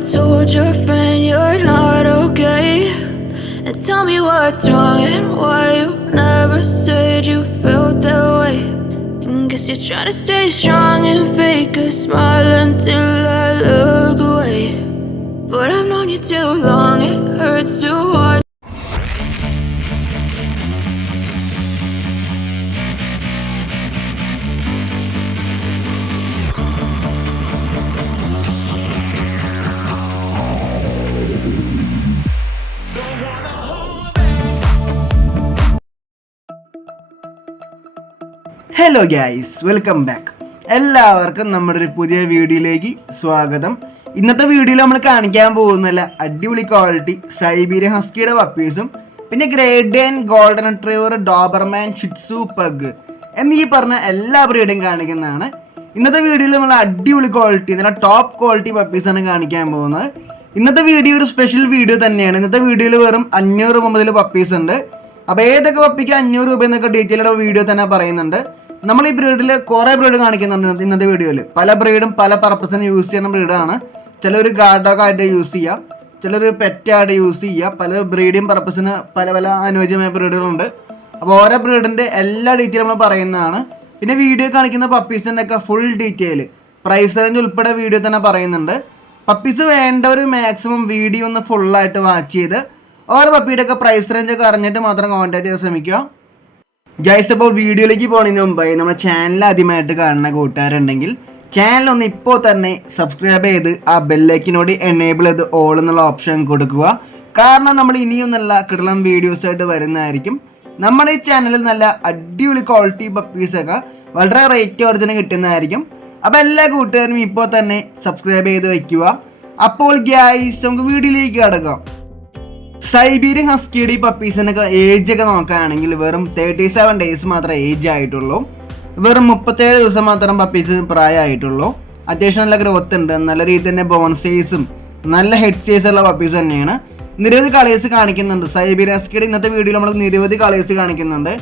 told your friend you're not okay? And tell me what's wrong and why you never said you felt that way. And guess you're trying to stay strong and fake a smile until I look away. But I've known you too long, it hurts to watch. Hello guys, welcome back. എല്ലാവർക്കും നമ്മുടെ ഒരു പുതിയ വീഡിയോയിലേക്ക് സ്വാഗതം. ഇന്നത്തെ വീഡിയോയിൽ നമ്മൾ കാണിക്കാൻ പോകുന്നില്ല അടിപൊളി ക്വാളിറ്റി സൈബീരിയൻ ഹസ്കിയുടെ പപ്പീസും പിന്നെ great Dane golden retriever Doberman shih tzu pug എന്നീ പറഞ്ഞ എല്ലാ ബ്രീഡും കാണിക്കുന്നതാണ്. ഇന്നത്തെ വീഡിയോയിൽ നമ്മൾ അടിപൊളി ക്വാളിറ്റി നല്ല ടോപ്പ് ക്വാളിറ്റി പപ്പീസാണ് കാണിക്കാൻ പോകുന്നത്. ഇന്നത്തെ വീഡിയോ ഒരു സ്പെഷ്യൽ വീഡിയോ തന്നെയാണ്. ഇന്നത്തെ വീഡിയോയിൽ വെറും 500 രൂപ മുതൽ പപ്പീസ് ഉണ്ട്. അപ്പോൾ ഏതൊക്കെ പപ്പിക്ക് 500 രൂപ എന്നൊക്കെ ഡീറ്റെയിൽഡ് വീഡിയോ തന്നെ പറയുന്നുണ്ട്. നമ്മൾ ഈ ബ്രീഡിൽ കുറേ ബ്രീഡ് കാണിക്കുന്നുണ്ട് ഇന്നത്തെ വീഡിയോയിൽ. പല ബ്രീഡും പല പർപ്പസിന് യൂസ് ചെയ്യുന്ന ബ്രീഡാണ്. ചിലർ ഗാർഡ് ഡോഗ് ആയിട്ട് യൂസ് ചെയ്യാം, ചിലർ പെറ്റായിട്ട് യൂസ് ചെയ്യുക. പല ബ്രീഡിങ് പർപ്പസിന് പല പല അനുയോജ്യമായ ബ്രീഡുകളുണ്ട്. അപ്പോൾ ഓരോ ബ്രീഡിൻ്റെ എല്ലാ ഡീറ്റെയിലും നമ്മൾ പറയുന്നതാണ്. പിന്നെ വീഡിയോ കാണിക്കുന്ന പപ്പീസിൻ്റെ ഒക്കെ ഫുൾ ഡീറ്റെയിൽ പ്രൈസ് റേഞ്ച് ഉൾപ്പെടെ വീഡിയോ തന്നെ പറയുന്നുണ്ട്. പപ്പീസ് വേണ്ടവർ മാക്സിമം വീഡിയോ ഒന്ന് ഫുള്ളായിട്ട് വാച്ച് ചെയ്ത് ഓരോ പപ്പിയുടെ ഒക്കെ പ്രൈസ് റേഞ്ച് ഒക്കെ അറിഞ്ഞിട്ട് മാത്രം കോൺടാക്ട് ചെയ്യാൻ ശ്രമിക്കുക. ഗൈസ്, അപ്പോൾ വീഡിയോയിലേക്ക് പോകുന്നതിന് മുമ്പായി നമ്മുടെ ചാനൽ ആദ്യമായിട്ട് കാണുന്ന കൂട്ടുകാരുണ്ടെങ്കിൽ ചാനൽ ഒന്ന് ഇപ്പോൾ തന്നെ സബ്സ്ക്രൈബ് ചെയ്ത് ആ ബെല്ലൈക്കിനോട് എനേബിൾ ചെയ്ത് ഓൾ എന്നുള്ള ഓപ്ഷൻ കൊടുക്കുക. കാരണം നമ്മൾ ഇനിയും നല്ല കിടലം വീഡിയോസായിട്ട് വരുന്നതായിരിക്കും. നമ്മുടെ ഈ ചാനലിൽ നല്ല അടിപൊളി ക്വാളിറ്റി പപ്പീസൊക്കെ വളരെ റേറ്റ് ഒറിജിനൽ കിട്ടുന്നതായിരിക്കും. അപ്പോൾ എല്ലാ കൂട്ടുകാരും ഇപ്പോൾ തന്നെ സബ്സ്ക്രൈബ് ചെയ്ത് വയ്ക്കുക. അപ്പോൾ ഗൈസ്, നമുക്ക് വീഡിയോയിലേക്ക് കിടക്കാം. സൈബീരിയൻ ഹസ്കിയുടെ പപ്പീസിനൊക്കെ ഏജൊക്കെ നോക്കുകയാണെങ്കിൽ വെറും 37 ഡേയ്സ് മാത്രമേ ഏജ് ആയിട്ടുള്ളൂ. വെറും 37 ദിവസം മാത്രം പപ്പീസ് പ്രായമായിട്ടുള്ളൂ. അത്യാവശ്യം നല്ല ഗ്രോത്ത് ഉണ്ട്. നല്ല രീതിയിൽ തന്നെ ബോൺ സൈസും നല്ല ഹെഡ് സൈസുള്ള പപ്പീസ് തന്നെയാണ്. നിരവധി കളേഴ്സ് കാണിക്കുന്നുണ്ട്. സൈബീരിയൻ ഹസ്കിയുടെ ഇന്നത്തെ വീഡിയോയിൽ നമ്മൾ നിരവധി കളേഴ്സ് കാണിക്കുന്നുണ്ട്.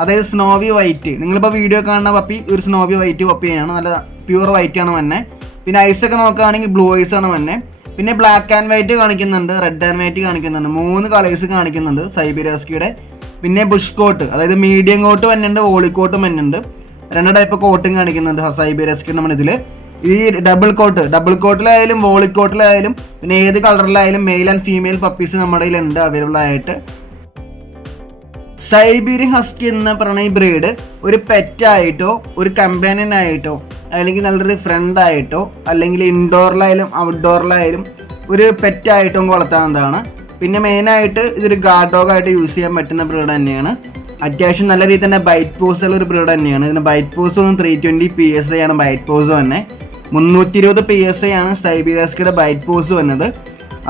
അതായത് സ്നോവി വൈറ്റ്, നിങ്ങളിപ്പോൾ വീഡിയോ കാണുന്ന പപ്പി ഒരു സ്നോവി വൈറ്റ് പപ്പിയാണ്. നല്ല പ്യൂർ വൈറ്റ് ആണ് വന്നെ. പിന്നെ ഐസൊക്കെ നോക്കുകയാണെങ്കിൽ ബ്ലൂ ഐസ് ആണ് വന്നെ. പിന്നെ ബ്ലാക്ക് ആൻഡ് വൈറ്റ് കാണിക്കുന്നുണ്ട്, റെഡ് ആൻഡ് വൈറ്റ് കാണിക്കുന്നുണ്ട്. 3 കളേഴ്സ് കാണിക്കുന്നുണ്ട് സൈബീരിയൻ ഹസ്കിയുടെ. പിന്നെ ബുഷ് കോട്ട്, അതായത് മീഡിയം കോട്ട് വന്നുണ്ട്, വോളിക്കോട്ടും വന്നുണ്ട്. 2 ടൈപ്പ് കോട്ടും കാണിക്കുന്നുണ്ട് സൈബീരിയൻ ഹസ്കിയുടെ. നമ്മളിതിൽ ഈ ഡബിൾ കോട്ടിലായാലും വോളിക്കോട്ടിലായാലും പിന്നെ ഏത് കളറിലായാലും മെയിൽ ആൻഡ് ഫീമെയിൽ പപ്പീസ് നമ്മുടെ കയ്യിലുണ്ട് അവൈലബിൾ ആയിട്ട്. സൈബീരിയൻ ഹസ്കി എന്ന് പറയുന്ന ഈ ബ്രീഡ് ഒരു പെറ്റായിട്ടോ ഒരു കമ്പാനിയൻ ആയിട്ടോ അല്ലെങ്കിൽ നല്ലൊരു ഫ്രണ്ടായിട്ടോ അല്ലെങ്കിൽ ഇൻഡോറിലായാലും ഔട്ട്ഡോറിലായാലും ഒരു പെറ്റായിട്ടും വളർത്താവുന്നതാണ്. പിന്നെ മെയിനായിട്ട് ഇതൊരു ഗാർഡ് ഡോഗ് ആയിട്ട് യൂസ് ചെയ്യാൻ പറ്റുന്ന ബ്രീഡ് തന്നെയാണ്. അത്യാവശ്യം നല്ല രീതിയിൽ തന്നെ ബൈറ്റ് പോസ് ഉള്ള ഒരു ബ്രീഡ് തന്നെയാണ്. ഇതിന് ബൈറ്റ് പോസ് 320 PSI ആണ് ബൈറ്റ് പോസ് തന്നെ. 320 PSI ആണ് സൈബീരിയൻ ഹസ്കിയുടെ ബൈറ്റ് പോസ് വന്നത്.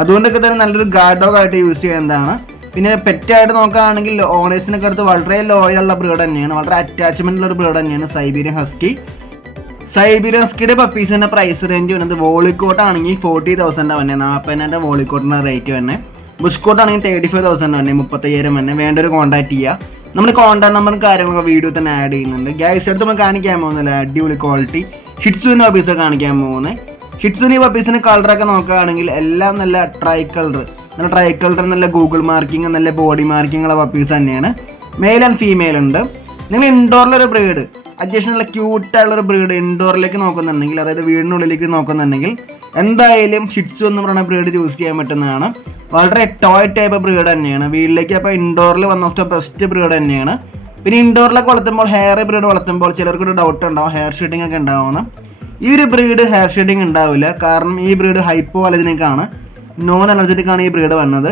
അതുകൊണ്ടൊക്കെ തന്നെ നല്ലൊരു ഗാർഡ് ഡോഗ് ആയിട്ട് യൂസ് ചെയ്യുന്നതാണ്. പിന്നെ പെറ്റായിട്ട് നോക്കുകയാണെങ്കിൽ ഓണേഴ്സിനൊക്കെ അടുത്ത് വളരെ ലോയലുള്ള ബ്രീഡ് തന്നെയാണ്. വളരെ അറ്റാച്ച്മെൻ്റ് ഉള്ള ഒരു ബ്രീഡ് തന്നെയാണ് സൈബീരിയൻ ഹസ്കി. സൈബീരിയൻ ഹസ്കിയുടെ പപ്പീസിൻ്റെ പ്രൈസ് റേഞ്ച് വരുന്നത് വോളിക്കോട്ട് ആണെങ്കിൽ 40,000 തന്നെ, 40,000 വോളിക്കോട്ടിൻ്റെ റേറ്റ് തന്നെ. ബുഷ് കോട്ട് ആണെങ്കിൽ 35,000 തന്നെ, 35,000 തന്നെ. വേണ്ടൊരു കോൺടാക്ട് ചെയ്യുക. നമ്മൾ കോൺടാക്ട് നമ്പറും കാര്യങ്ങളൊക്കെ വീഡിയോ തന്നെ ആഡ് ചെയ്യുന്നുണ്ട്. ഗ്യാസ് എടുത്ത് നമ്മൾ കാണിക്കാൻ പോകുന്നില്ല അടിപൊളി ക്വാളിറ്റി ഷിറ്റ്സുവിൻ്റെ പപ്പീസൊക്കെ കാണിക്കാൻ പോകുന്നത്. ഷിറ്റ്സുവിൻ്റെ പപ്പീസിൻ്റെ കളറൊക്കെ നോക്കുകയാണെങ്കിൽ എല്ലാം നല്ല ട്രൈ കളർ, നല്ല ഗൂഗിൾ മാർക്കിങ്, നല്ല ബോഡി മാർക്കിംഗ് ഉള്ള പപ്പീസ് തന്നെയാണ്. മെയിൽ ആൻഡ് ഫീമെയിൽ ഉണ്ട്. നിങ്ങൾ ഇൻഡോറിലൊരു ബ്രീഡ്, അത്യാവശ്യം നല്ല ക്യൂട്ടായുള്ളൊരു ബ്രീഡ് ഇൻഡോറിലേക്ക് നോക്കുന്നുണ്ടെങ്കിൽ, അതായത് വീടിനുള്ളിലേക്ക് നോക്കുന്നുണ്ടെങ്കിൽ എന്തായാലും ഷിറ്റ്സു എന്ന് പറയുന്ന ബ്രീഡ് ചൂസ് ചെയ്യാൻ പറ്റുന്നതാണ്. വളരെ ടോയ് ടൈപ്പ് ബ്രീഡ് തന്നെയാണ്. വീട്ടിലേക്ക് അപ്പോൾ ഇൻഡോറിൽ വന്ന ബെസ്റ്റ് ബ്രീഡ് തന്നെയാണ്. പിന്നെ ഇൻഡോറിലൊക്കെ വളർത്തുമ്പോൾ ഹെയർ ബ്രീഡ് വളർത്തുമ്പോൾ ചിലർക്കൊരു ഡൗട്ട് ഉണ്ടാവും, ഹെയർ ഷെഡിങ് ഒക്കെ ഉണ്ടാവുമെന്ന്. ഈ ഒരു ബ്രീഡ് ഹെയർ ഷെഡിങ് ഉണ്ടാവില്ല. കാരണം ഈ ബ്രീഡ് ഹൈപ്പോ അലർജിനിക്കാണ്, നോൺ അലർജറ്റിക്കാണ് ഈ ബ്രീഡ് വന്നത്.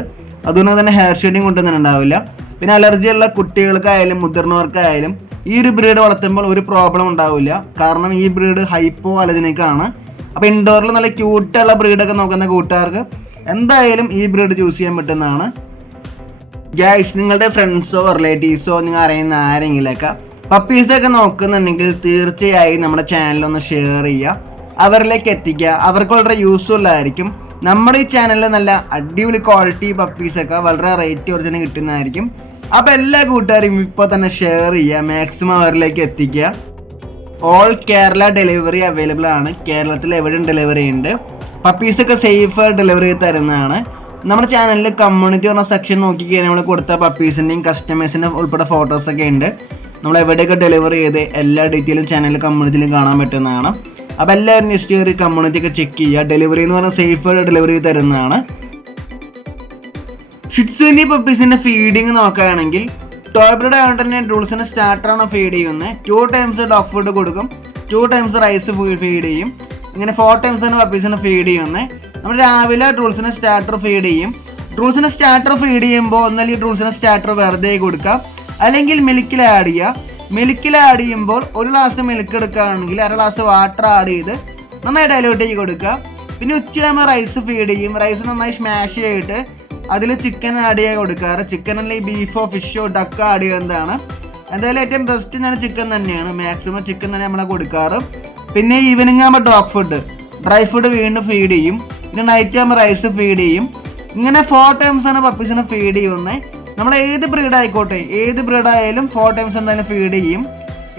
അതുകൊണ്ട് തന്നെ ഹെയർ ഷെഡിങ് കൊണ്ടൊന്നും ഉണ്ടാവില്ല. പിന്നെ അലർജിയുള്ള കുട്ടികൾക്കായാലും മുതിർന്നവർക്കായാലും ഈ ഒരു ബ്രീഡ് വളർത്തുമ്പോൾ ഒരു പ്രോബ്ലം ഉണ്ടാവില്ല. കാരണം ഈ ബ്രീഡ് ഹൈപ്പോ അലർജിനിക്കാണ്. അപ്പോൾ ഇൻഡോറിൽ നല്ല ക്യൂട്ടുള്ള ബ്രീഡൊക്കെ നോക്കുന്ന കൂട്ടുകാർക്ക് എന്തായാലും ഈ ബ്രീഡ് ചൂസ് ചെയ്യാൻ പറ്റുന്നതാണ്. ഗൈസ്, നിങ്ങളുടെ ഫ്രണ്ട്സോ റിലേറ്റീവ്സോ നിങ്ങൾ അറിയുന്ന ആരെങ്കിലൊക്കെ പപ്പീസൊക്കെ നോക്കുന്നുണ്ടെങ്കിൽ തീർച്ചയായും നമ്മുടെ ചാനലൊന്ന് ഷെയർ ചെയ്യുക, അവരിലേക്ക് എത്തിക്കുക. അവർക്ക് വളരെ യൂസ്ഫുൾ ആയിരിക്കും. നമ്മുടെ ഈ ചാനലിൽ നല്ല അടിപൊളി ക്വാളിറ്റി പപ്പീസൊക്കെ വളരെ റേറ്റ് ഒറിജിനൽ കിട്ടുന്നതായിരിക്കും. അപ്പോൾ എല്ലാ കൂട്ടുകാരും ഇപ്പോൾ തന്നെ ഷെയർ ചെയ്യുക, മാക്സിമം അവരിലേക്ക് എത്തിക്കുക. ഓൾ കേരള ഡെലിവറി അവൈലബിൾ ആണ്. കേരളത്തിൽ എവിടെയും ഡെലിവറി ഉണ്ട്. പപ്പീസൊക്കെ സേഫ് ഡെലിവറി ചെയ്ത് തരുന്നതാണ്. നമ്മുടെ ചാനലിൽ കമ്മ്യൂണിറ്റി പറഞ്ഞ സെക്ഷൻ നോക്കിക്കഴിഞ്ഞാൽ നമ്മൾ കൊടുത്ത പപ്പീസിൻ്റെയും കസ്റ്റമേഴ്സിൻ്റെ ഉൾപ്പെടെ ഫോട്ടോസൊക്കെ ഉണ്ട്. നമ്മൾ എവിടെയൊക്കെ ഡെലിവറി ചെയ്ത് എല്ലാ ഡീറ്റെയിലും ചാനലിൽ കമ്മ്യൂണിറ്റിയിലും കാണാൻ പറ്റുന്നതാണ്. അപ്പോൾ എല്ലാവരും ജസ്റ്റ് ഒരു കമ്മ്യൂണിറ്റി ഒക്കെ ചെക്ക് ചെയ്യുക. ഡെലിവറി എന്ന് പറഞ്ഞാൽ സേഫ് ഡെലിവറി തരുന്നതാണ്. ഷിറ്റ്സുവിൻ്റെ പപ്പീസിൻ്റെ ഫീഡിങ് നോക്കുകയാണെങ്കിൽ ടോയ് ബ്രീഡ് ആയതുകൊണ്ട് തന്നെ റൂൾസിന് സ്റ്റാർട്ടറാണ് ഫീഡ് ചെയ്യുന്നത്. 2 times ഡോഗ് ഫുഡ് കൊടുക്കും, 2 times റൈസ് ഫീഡ് ചെയ്യും. ഇങ്ങനെ 4 times ആണ് പപ്പീസിന് ഫീഡ് ചെയ്യുന്നത്. നമ്മൾ രാവിലെ റൂൾസിന് സ്റ്റാർട്ടർ ഫീഡ് ചെയ്യും. റൂൾസിന് സ്റ്റാർട്ടർ ഫീഡ് ചെയ്യുമ്പോൾ ഒന്നല്ലെങ്കിൽ റൂൾസിന് സ്റ്റാർട്ടർ വെറുതെ കൊടുക്കാം, അല്ലെങ്കിൽ മിൽക്കിൽ ആഡ് ചെയ്യുക. മിൽക്കിൽ ആഡ് ചെയ്യുമ്പോൾ 1 ഗ്ലാസ് മിൽക്ക് എടുക്കുകയാണെങ്കിൽ 1/2 ഗ്ലാസ് വാട്ടർ ആഡ് ചെയ്ത് നന്നായി ഡൈല്യൂട്ട് ചെയ്ത് കൊടുക്കുക. പിന്നെ ഉച്ചയാകുമ്പോൾ റൈസ് ഫീഡ് ചെയ്യും. റൈസ് നന്നായി സ്മാഷ് ചെയ്തിട്ട് അതിൽ ചിക്കൻ ആഡ് ചെയ്യാൻ കൊടുക്കാറ്. ചിക്കൻ അല്ലെങ്കിൽ ബീഫോ ഫിഷോ ഡക്കോ ആഡ് ചെയ്യുന്നതാണ്. എന്തായാലും ഏറ്റവും ബെസ്റ്റ് ഞാൻ ചിക്കൻ തന്നെയാണ്. മാക്സിമം ചിക്കൻ തന്നെ നമ്മളെ കൊടുക്കാറ്. പിന്നെ ഈവനിങ് ആകുമ്പോൾ ഡോഗ് ഫുഡ്, ഡ്രൈ ഫുഡ് വീണ്ടും ഫീഡ് ചെയ്യും. പിന്നെ നൈറ്റ് ആകുമ്പോൾ റൈസ് ഫീഡ് ചെയ്യും. ഇങ്ങനെ 4 times ആണ് പപ്പീസിനെ ഫീഡ് ചെയ്യുന്നത്. നമ്മൾ ഏത് ബ്രീഡ് ആയിക്കോട്ടെ, ഏത് ബ്രീഡായാലും 4 times എന്തായാലും ഫീഡ് ചെയ്യും.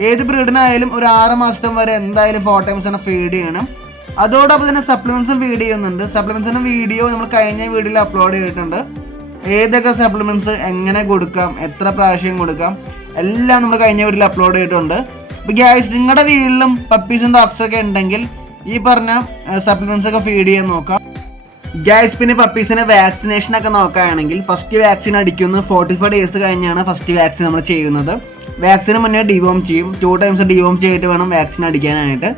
ഏത് ബ്രീഡിനായാലും ഒരു 6 മാസം വരെ എന്തായാലും 4 times തന്നെ ഫീഡ് ചെയ്യണം. അതോടൊപ്പം തന്നെ സപ്ലിമെൻറ്റ്സും ഫീഡ് ചെയ്യുന്നുണ്ട്. സപ്ലിമെൻറ്റ്സിൻ്റെ വീഡിയോ നമ്മൾ കഴിഞ്ഞ വീഡിയോയിൽ അപ്ലോഡ് ചെയ്തിട്ടുണ്ട്. ഏതൊക്കെ സപ്ലിമെൻറ്റ്സ് എങ്ങനെ കൊടുക്കാം, എത്ര പ്രാവശ്യം കൊടുക്കാം, എല്ലാം നമ്മൾ കഴിഞ്ഞ വീഡിയോയിൽ അപ്ലോഡ് ചെയ്തിട്ടുണ്ട്. അപ്പോൾ ഗൈസ്, നിങ്ങളുടെ വീട്ടിലും പപ്പീസും ഡോഗ്സൊക്കെ ഉണ്ടെങ്കിൽ ഈ പറഞ്ഞ സപ്ലിമെൻറ്റ്സ് ഒക്കെ ഫീഡ് ചെയ്യാൻ നോക്കാം. ഗൈസ്, പിന്നെ പപ്പീസിനെ വാക്സിനേഷനൊക്കെ നോക്കുകയാണെങ്കിൽ ഫസ്റ്റ് വാക്സിൻ അടിക്കുന്നത് 45 days കഴിഞ്ഞാണ് ഫസ്റ്റ് വാക്സിൻ നമ്മൾ ചെയ്യുന്നത്. വാക്സിന് മുന്നേ ഡിവോം ചെയ്യും. 2 times ഡിവോം ചെയ്തിട്ട് വേണം വാക്സിൻ അടിക്കാനായിട്ട്.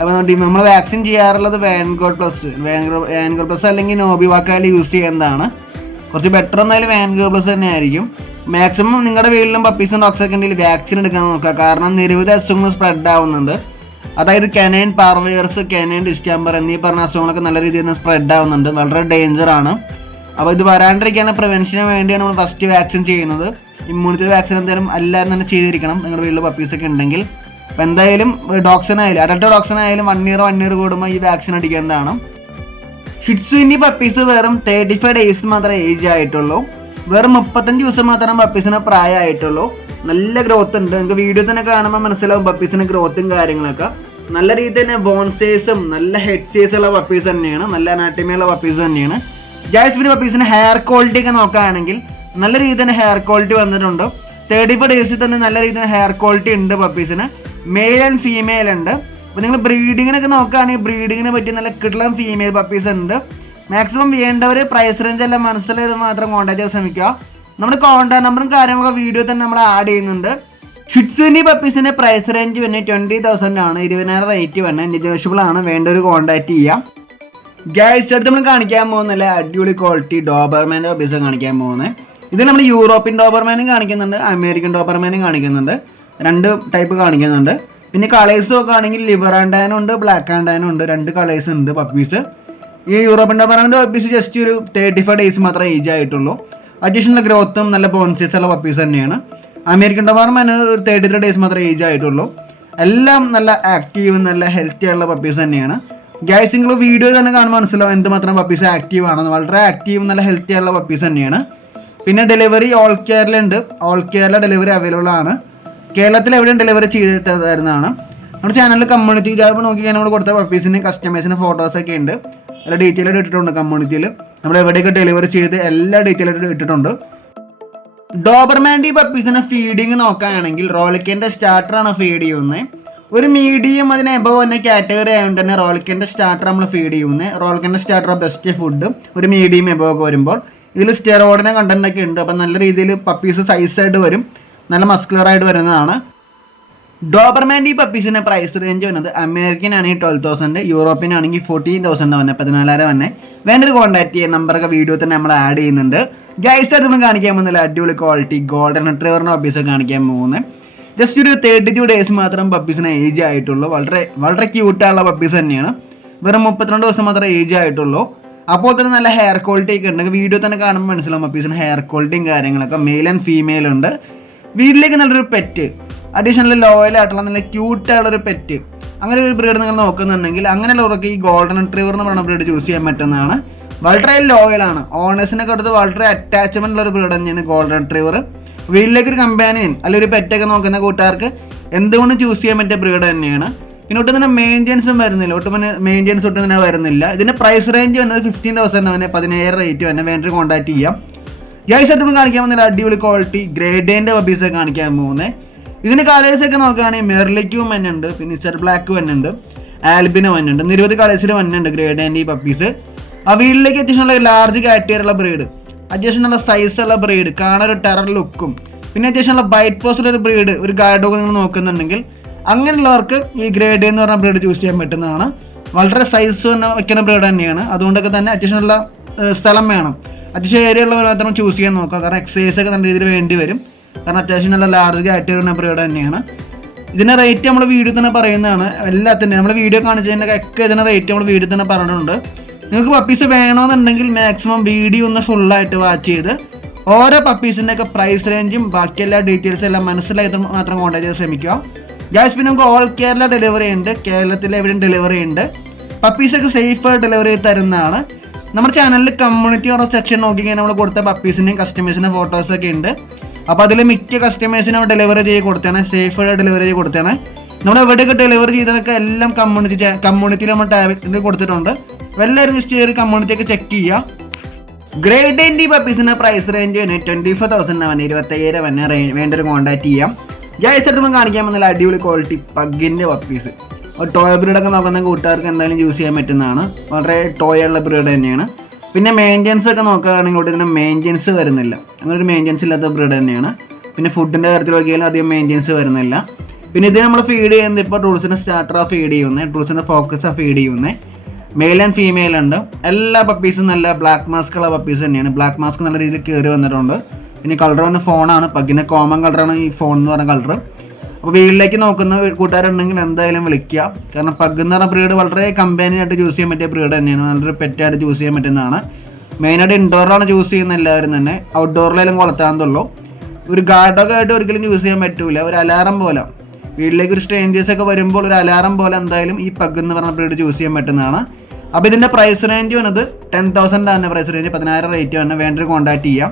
അപ്പോൾ നമ്മൾ വാക്സിൻ ചെയ്യാറുള്ളത് വാൻഗോർഡ് പ്ലസ് അല്ലെങ്കിൽ നോബിവാക്കാൽ യൂസ് ചെയ്യുന്നതാണ്. കുറച്ച് ബെറ്റർ എന്നാലും വാൻഗോർഡ് പ്ലസ് തന്നെ ആയിരിക്കും. മാക്സിമം നിങ്ങളുടെ വീട്ടിലും പപ്പീസും ഡോഗ്സൊക്കെ ഉണ്ടെങ്കിൽ വാക്സിൻ എടുക്കാൻ നോക്കുക. കാരണം നിരവധി അസുഖങ്ങൾ സ്പ്രെഡ് ആവുന്നുണ്ട്. അതായത് കനൈൻ പാർവയർസ്, കനൈൻ ഡിസ്റ്റാമ്പർ എന്നീ പറഞ്ഞ അസുഖങ്ങളൊക്കെ നല്ല രീതിയിൽ തന്നെ സ്പ്രെഡ് ആവുന്നുണ്ട്. വളരെ ഡേഞ്ചറാണ്. അപ്പോൾ ഇത് വരാണ്ടിരിക്കാനുള്ള പ്രിവെൻഷന് വേണ്ടിയാണ് നമ്മൾ ഫസ്റ്റ് വാക്സിൻ ചെയ്യുന്നത്. ഇമ്മ്യൂണിറ്റി വാക്സിൻ എന്തായാലും എല്ലാവരും തന്നെ ചെയ്തിരിക്കണം നിങ്ങളുടെ വീട്ടിൽ പപ്പീസൊക്കെ ഉണ്ടെങ്കിൽ. അപ്പോൾ എന്തായാലും ഡോഗ്സിനായാലും അഡൽട്ട് ഡോഗ്സിനായാലും 1 year കൂടുമ്പോൾ ഈ വാക്സിൻ അടിക്കേണ്ടതാണ്. ഷിറ്റ്സുവിൻ്റെ പപ്പീസ് വെറും 35 days മാത്രമേ ഏജ് ആയിട്ടുള്ളൂ. വെറും 35 ദിവസം മാത്രമേ പപ്പീസിന് പ്രായമായിട്ടുള്ളൂ. നല്ല ഗ്രോത്ത് ഉണ്ട്. നിങ്ങൾക്ക് വീഡിയോ തന്നെ കാണുമ്പോൾ മനസ്സിലാവും പപ്പീസിന് ഗ്രോത്തും കാര്യങ്ങളൊക്കെ. നല്ല രീതിയിൽ തന്നെ ബോൺ സൈസും നല്ല ഹെഡ് സൈസുള്ള പപ്പീസ് തന്നെയാണ്. നല്ല അനാട്ടമിയുള്ള പപ്പീസ് തന്നെയാണ്. ജാസ്മിൻ്റെ പപ്പീസിന് ഹെയർ ക്വാളിറ്റി ഒക്കെ നോക്കുകയാണെങ്കിൽ നല്ല രീതിയിൽ തന്നെ ഹെയർ ക്വാളിറ്റി വന്നിട്ടുണ്ട്. 35 days തന്നെ നല്ല രീതിയിൽ ഹെയർ ക്വാളിറ്റി ഉണ്ട് പപ്പീസിന്. മെയിൽ ആൻഡ് ഫീമെയിൽ ഉണ്ട്. അപ്പോൾ നിങ്ങൾ ബ്രീഡിങ്ങിനൊക്കെ നോക്കുകയാണെങ്കിൽ ബ്രീഡിങ്ങിനെ പറ്റി നല്ല കിടലം ഫീമെയിൽ പപ്പീസ് ഉണ്ട്. മാക്സിമം വേണ്ടവർ പ്രൈസ് റേഞ്ച് എല്ലാം മനസ്സിലായത് മാത്രം കോൺടാക്ട് ചെയ്യാൻ ശ്രമിക്കുക. നമ്മുടെ കോൺടാക്ട് നമ്പറും കാര്യങ്ങളൊക്കെ വീഡിയോ തന്നെ നമ്മൾ ആഡ് ചെയ്യുന്നുണ്ട്. ഷിറ്റ്സുവിൻ്റെ പപ്പീസിൻ്റെ പ്രൈസ് റേഞ്ച് പിന്നെ 20,000 ആണ്. 20,000 റേറ്റ് തന്നെ നെഗോഷ്യബിൾ ആണ്. വേണ്ടവർ കോൺടാക്ട് ചെയ്യാം. ഗൈസ്, അടുത്ത് നമ്മൾ കാണിക്കാൻ പോകുന്നില്ല അടിപൊളി ക്വാളിറ്റി ഡോബർമാൻ്റെ പപ്പീസ് കാണിക്കാൻ പോകുന്നത്. ഇത് നമ്മൾ യൂറോപ്യൻ ഡോബർമാനും കാണിക്കുന്നുണ്ട്, അമേരിക്കൻ ഡോബർമാനും കാണിക്കുന്നുണ്ട്. 2 ടൈപ്പ് കാണിക്കുന്നുണ്ട്. പിന്നെ കളേഴ്സ് നോക്കുകയാണെങ്കിൽ ലിവർ ആൻഡ് ടാനും ഉണ്ട്, ബ്ലാക്ക് ആൻഡ് ടാനും ഉണ്ട്. 2 കളേഴ്സ് ഉണ്ട് പപ്പീസ്. ഈ യൂറോപ്യൻ ഡോബർമാൻ്റെ പപ്പീസ് ജസ്റ്റ് ഒരു 35 days മാത്രമേ ഏജ് ആയിട്ടുള്ളൂ. അത്യാവശ്യം ഗ്രോത്തും നല്ല ബോൺസൈസ് ഉള്ള പപ്പീസ് തന്നെയാണ്. അമേരിക്കൻ ഡോബർമാന് 33 days മാത്രമേ ഏജ് ആയിട്ടുള്ളൂ. എല്ലാം നല്ല ആക്റ്റീവും നല്ല ഹെൽത്തി ആയുള്ള പപ്പീസ് തന്നെയാണ്. ഗൈസ്, നിങ്ങൾ വീഡിയോ തന്നെ കാണുമ്പോൾ മനസ്സിലാവും എന്തുമാത്രം പപ്പീസ് ആക്റ്റീവ് ആണെന്ന്. വളരെ ആക്റ്റീവും നല്ല ഹെൽത്തി ആയുള്ള പപ്പീസ് തന്നെയാണ്. പിന്നെ ഡെലിവറി ഓൾ കേരളയുണ്ട്. ഓൾ കേരള ഡെലിവറി അവൈലബിൾ ആണ്. കേരളത്തിൽ എവിടെയും ഡെലിവറി ചെയ്ത് തരുന്നതാണ്. നമ്മുടെ ചാനലിൽ കമ്മ്യൂണിറ്റി ജാബ് നോക്കിക്കാൻ നമ്മൾ കൊടുത്ത പപ്പീസിന് കസ്റ്റമേഴ്സിന് ഫോട്ടോസൊക്കെ ഉണ്ട്. എല്ലാ ഡീറ്റെയിൽ ആയിട്ട് ഇട്ടിട്ടുണ്ട് കമ്മ്യൂണിറ്റിയിൽ. നമ്മൾ എവിടെയൊക്കെ ഡെലിവറി ചെയ്ത് എല്ലാ ഡീറ്റെയിൽ ആയിട്ട് ഇട്ടിട്ടുണ്ട്. ഡോബർമാൻ്റെ പപ്പീസിന് ഫീഡിങ് നോക്കുകയാണെങ്കിൽ റോളിക്കൻ്റെ സ്റ്റാർട്ടറാണ് ഫീഡ് ചെയ്യുന്നത്. ഒരു മീഡിയം അതിന് എബവ് തന്നെ കാറ്റഗറി ആയതുകൊണ്ട് തന്നെ റോളിക്കൻ്റെ സ്റ്റാർട്ടർ നമ്മൾ ഫീഡ് ചെയ്യുന്നത്. റോളിക്കൻ്റെ സ്റ്റാർട്ടർ ബെസ്റ്റ് ഫുഡ്. ഒരു മീഡിയം എബവ് ഒക്കെ വരുമ്പോൾ ഇതിൽ സ്റ്റെറോയിഡിൻ്റെ കണ്ടൻ്റൊക്കെ ഉണ്ട്. അപ്പം നല്ല രീതിയിൽ പപ്പീസ് സൈസായിട്ട് വരും, നല്ല മസ്കുലറായിട്ട് വരുന്നതാണ്. ഡോബർമാൻ്റെ പപ്പീസിൻ്റെ പ്രൈസ് റേഞ്ച് വരുന്നത് അമേരിക്കൻ ആണെങ്കിൽ 12,000, യൂറോപ്യൻ ആണെങ്കിൽ 14,000 തന്നെ, 14,000 തന്നെ. വേണ്ടൊരു കോൺടാക്ട് ചെയ്യാൻ നമ്പറൊക്കെ വീഡിയോ തന്നെ നമ്മൾ ആഡ് ചെയ്യുന്നുണ്ട്. ഗൈസ്, ആയിട്ട് നമ്മൾ കാണിക്കാൻ പോകുന്നില്ല അടിപൊളി ക്വാളിറ്റി ഗോൾഡൻ റിട്രീവറിൻ്റെ പപ്പീസൊക്കെ കാണിക്കാൻ പോകുന്നത്. ജസ്റ്റ് ഒരു 32 days മാത്രം പപ്പീസിന് ഏജ് ആയിട്ടുള്ളൂ. വളരെ വളരെ ക്യൂട്ടായുള്ള പപ്പീസ് തന്നെയാണ്. വെറും 32 ദിവസം മാത്രമേ ഏജ് ആയിട്ടുള്ളൂ. അപ്പോൾ തന്നെ നല്ല ഹെയർ ക്വാളിറ്റി ഒക്കെ ഉണ്ട്. വീഡിയോ തന്നെ കാണുമ്പോൾ മനസ്സിലാവും പപ്പീസിന് ഹെയർ ക്വാളിറ്റിയും കാര്യങ്ങളൊക്കെ. മെയിൽ ആൻഡ് ഫീമെയിൽ ഉണ്ട്. വീട്ടിലേക്ക് നല്ലൊരു പെറ്റ്, അഡീഷണൽ ലോയൽ ആയിട്ടുള്ള നല്ല ക്യൂട്ടായുള്ളൊരു പെറ്റ്, അങ്ങനെ ഒരു ബ്രീഡ് നിങ്ങൾ നോക്കുന്നുണ്ടെങ്കിൽ അങ്ങനെയുള്ളവർക്ക് ഈ ഗോൾഡൻ റിട്രീവർ എന്ന് പറയുന്ന ബ്രീഡ് ചൂസ് ചെയ്യാൻ പറ്റുന്നതാണ്. വളരെ ലോയലാണ്. ഓണേഴ്സിനൊക്കെ അടുത്ത് വളരെ അറ്റാച്ച്മെൻ്റ് ഉള്ളൊരു ബ്രീഡ് തന്നെയാണ് ഗോൾഡൻ റിട്രീവർ. വീട്ടിലേക്ക് ഒരു കമ്പാനിയൻ അല്ലെങ്കിൽ ഒരു പെറ്റൊക്കെ നോക്കുന്ന കൂട്ടുകാർക്ക് എന്തുകൊണ്ട് ചൂസ് ചെയ്യാൻ പറ്റിയ ബ്രീഡ് തന്നെയാണ്. പിന്നെ ഒട്ടും തന്നെ മെയിൻ്റെനൻസും വരുന്നില്ല, മെയിൻ്റെനൻസ് ഒട്ടും തന്നെ വരുന്നില്ല. ഇതിൻ്റെ പ്രൈസ് റേഞ്ച് വന്നത് 15,000 തന്നെ, 17,000 റേറ്റ് തന്നെ. വേണ്ടൊരു കോൺടാക്ട് ചെയ്യാം. ഗൈസ് ആയിട്ട് കാണിക്കാൻ പോകുന്ന അടിപൊളി ക്വാളിറ്റി ഗ്രേഡേൻ്റെ പപ്പീസൊക്കെ കാണിക്കാൻ പോകുന്നത്. ഇതിന് കളേഴ്സൊക്കെ നോക്കുകയാണെങ്കിൽ മെർലിക്കും വന്നുണ്ട്, പിന്നെ ഇച്ചർ ബ്ലാക്ക് വന്നുണ്ട്, ആൽബിനോ വന്നുണ്ട്, നിരവധി കളേഴ്സിൽ വന്നുണ്ട് ഗ്രേഡേൻ്റെ ഈ പപ്പീസ്. ആ വീട്ടിലേക്ക് അത്യാവശ്യമുള്ള ലാർജ് കാറ്റഗറിയുള്ള ബ്രീഡ്, അത്യാവശ്യമുള്ള സൈസുള്ള ബ്രീഡ്, കാണാൻ ഒരു ടെറർ ലുക്കും, പിന്നെ അത്യാവശ്യമുള്ള ബൈറ്റ് പോസ്റ്റുള്ള ഒരു ബ്രീഡ്, ഒരു ഗാർഡ് ഡോഗ് നിങ്ങൾ നോക്കുന്നുണ്ടെങ്കിൽ അങ്ങനെയുള്ളവർക്ക് ഈ ഗ്രേഡ് എന്ന് പറഞ്ഞ ബ്രീഡ് ചൂസ് ചെയ്യാൻ പറ്റുന്നതാണ്. വളരെ സൈസ് തന്നെ വയ്ക്കുന്ന ബ്രീഡ് തന്നെയാണ്. അതുകൊണ്ടൊക്കെ തന്നെ അത്യാവശ്യമുള്ള സ്ഥലം വേണം, അത്യാവശ്യം ഏരിയ ഉള്ളവർ മാത്രം ചൂസ് ചെയ്യാൻ നോക്കുക. കാരണം എക്സസൈസ് ഒക്കെ നല്ല രീതിയിൽ വേണ്ടി വരും. കാരണം അത്യാവശ്യം നല്ല ലാർജ് കാറ്റഗറി ബ്രീഡ് തന്നെയാണ്. ഇതിൻ്റെ റേറ്റ് നമ്മൾ വീഡിയോ തന്നെ പറയുന്നതാണ്. എല്ലാത്തിൻ്റെ നമ്മൾ വീഡിയോ കാണിച്ചതിൻ്റെ ഒക്കെ ഇതിൻ്റെ റേറ്റ് നമ്മൾ വീഡിയോ തന്നെ പറഞ്ഞിട്ടുണ്ട്. നിങ്ങൾക്ക് പപ്പീസ് വേണമെന്നുണ്ടെങ്കിൽ മാക്സിമം വീഡിയോ ഒന്ന് ഫുള്ളായിട്ട് വാച്ച് ചെയ്ത് ഓരോ പപ്പീസിൻ്റെയൊക്കെ പ്രൈസ് റേഞ്ചും ബാക്കി എല്ലാ ഡീറ്റെയിൽസും എല്ലാം മനസ്സിലായിട്ട് മാത്രം കോൺടാക്ട് ചെയ്ത് ശ്രമിക്കുക. ഗ്യാസ് പിന്നെ നമുക്ക് ഓൾ കേരള ഡെലിവറി ഉണ്ട്, കേരളത്തിൽ എവിടെയും ഡെലിവറി ഉണ്ട്. പപ്പീസൊക്കെ സേഫായിട്ട് ഡെലിവറി ചെയ്ത് തരുന്നതാണ്. നമ്മുടെ ചാനലിൽ കമ്മ്യൂണിറ്റി ഓരോ സെക്ഷൻ നോക്കിക്കഴിഞ്ഞാൽ നമ്മൾ കൊടുത്ത പപ്പീസിൻ്റെയും കസ്റ്റമേഴ്സിൻ്റെയും ഫോട്ടോസൊക്കെ ഉണ്ട്. അപ്പോൾ അതിൽ മിക്ക കസ്റ്റമേഴ്സിനും നമ്മൾ ഡെലിവറി ചെയ്ത് കൊടുത്താണ്, സേഫായിട്ട് ഡെലിവറി ചെയ്ത് കൊടുത്താണ്. നമ്മൾ എവിടെയൊക്കെ ഡെലിവറി ചെയ്തതൊക്കെ എല്ലാം കമ്മ്യൂണിറ്റിയിൽ നമ്മൾ ടാബിൽ കൊടുത്തിട്ടുണ്ട്. എല്ലാവരും ജസ്റ്റ് ഒരു കമ്മ്യൂണിറ്റിയൊക്കെ ചെക്ക് ചെയ്യുക. ഗ്രേഡ് എൻഡി പപ്പീസിൻ്റെ പ്രൈസ് റേഞ്ച് 24,000 തന്നെ, 25,000 തന്നെ വേണ്ടൊരു കോൺടാക്ട് ചെയ്യാം. ഗൈസ് എടുത്ത് നമുക്ക് കാണിക്കാൻ വന്നില്ല അടിപൊളി ക്വാളിറ്റി പഗ്ഗിൻ്റെ പപ്പീസ്. ഒരു ടോയ് ബ്രീഡൊക്കെ നോക്കുന്ന കൂട്ടുകാർക്ക് എന്തായാലും യൂസ് ചെയ്യാൻ പറ്റുന്നതാണ്. വളരെ ടോയ് ഉള്ള ബ്രീഡ് തന്നെയാണ്. പിന്നെ മെയിൻ്റെനൻസ് ഒക്കെ നോക്കുകയാണെങ്കിൽ ഇതിന് മെയിൻ്റെനൻസ് വരുന്നില്ല, അങ്ങനെ ഒരു മെയിൻ്റെനൻസ് ഇല്ലാത്ത ബ്രീഡ് തന്നെയാണ്. പിന്നെ ഫുഡിൻ്റെ കാര്യത്തിൽ നോക്കിയാലും അധികം മെയിൻ്റെനൻസ് വരുന്നില്ല. പിന്നെ ഇത് നമ്മൾ ഫീഡ് ചെയ്യുന്നത് ഇപ്പോൾ ടൂൾസിൻ്റെ സ്റ്റാർട്ടറാണ് ഫീഡ് ചെയ്യുന്നത്, ടൂൾസിൻ്റെ ഫോക്കസാണ് ഫീഡ് ചെയ്യുന്നത്. മെയിൽ ആൻഡ് ഫീമെയിൽ ഉണ്ട്. എല്ലാ പപ്പീസും നല്ല ബ്ലാക്ക് മാസ്ക് ഉള്ള പപ്പീസ് തന്നെയാണ്. ബ്ലാക്ക് മാസ്ക് നല്ല രീതിയിൽ കയറി വന്നിട്ടുണ്ട്. പിന്നെ കളർ വന്ന ഫോണാണ്, പഗ്ഗിൻ്റെ കോമൺ കളറാണ് ഈ ഫോൺ എന്ന് പറഞ്ഞ കളർ. അപ്പോൾ വീട്ടിലേക്ക് നോക്കുന്ന കൂട്ടുകാരുണ്ടെങ്കിൽ എന്തായാലും വിളിക്കുക. കാരണം പഗ് എന്ന് പറഞ്ഞ ബ്രീഡ് വളരെ കമ്പാനിയായിട്ട് ചൂസ് ചെയ്യാൻ പറ്റിയ ബ്രീഡ് തന്നെയാണ്. നല്ലൊരു പെറ്റായിട്ട് ചൂസ് ചെയ്യാൻ പറ്റുന്നതാണ്. മെയിനായിട്ട് ഇൻഡോറിലാണ് ചൂസ് ചെയ്യുന്ന എല്ലാവരും തന്നെ, ഔട്ട്ഡോറിലും വളർത്താന്നുള്ളൂ. ഒരു ഗാർഡൊക്കെ ആയിട്ട് ഒരിക്കലും യൂസ് ചെയ്യാൻ പറ്റൂല. ഒരു അലാറം പോലെ വീട്ടിലേക്ക് ഒരു സ്ട്രേഞ്ചേഴ്സൊക്കെ വരുമ്പോൾ ഒരു അലാറം പോലെ എന്തായാലും ഈ പഗ് എന്ന് പറഞ്ഞ ബ്രീഡ് ചൂസ് ചെയ്യാൻ പറ്റുന്നതാണ്. അപ്പോൾ ഇതിൻ്റെ പ്രൈസ് റേഞ്ച് വന്നത് 10,000 തന്നെ, പ്രൈസ് റേഞ്ച് 10,000 റേറ്റ് തന്നെ. വേണ്ടൊരു കോൺടാക്ട് ചെയ്യാം.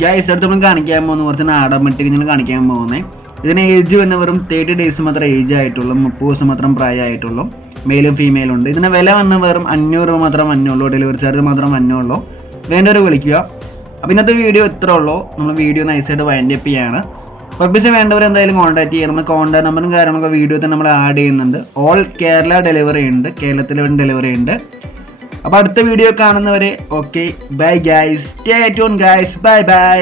ഗൈസ് അടുത്ത് നമ്മൾ കാണിക്കാൻ പോകുന്ന കുറച്ച് നാടൻ മെട്ടിക്ക് കാണിക്കാൻ പോകുന്നത്. ഇതിന് ഏജ് വന്ന വെറും 30 ഡേയ്സ് മാത്രം ഏജ് ആയിട്ടുള്ളൂ, 30 ദിവസം മാത്രം പ്രായമായിട്ടുള്ളൂ. മെയിലും ഫീമെയിലും ഉണ്ട്. ഇതിന് വില വന്ന വെറും 500 രൂപ മാത്രം വന്നുള്ളൂ, ഡെലിവറി ചാർജ് മാത്രം വന്നുള്ളൂ. വേണ്ടൊരു വിളിക്കുക. അപ്പോൾ ഇന്നത്തെ വീഡിയോ ഇത്രേ ഉള്ളൂ. നമ്മൾ വീഡിയോ നൈസായിട്ട് വൈൻഡ് അപ്പ് ചെയ്യാണ്. പപ്പീസ് വേണ്ടവർ എന്തായാലും കോൺടാക്ട് ചെയ്യുക. നമ്മൾ കോൺടാക്ട് നമ്പറും കാര്യങ്ങളൊക്കെ വീഡിയോ തന്നെ നമ്മൾ ആഡ് ചെയ്യുന്നുണ്ട്. ഓൾ കേരള ഡെലിവറി ഉണ്ട്, കേരളത്തിൽ ഡെലിവറി ഉണ്ട്. അപ്പോൾ അടുത്ത വീഡിയോ കാണുന്നവരെ okay, bye guys, stay tune guys, bye bye.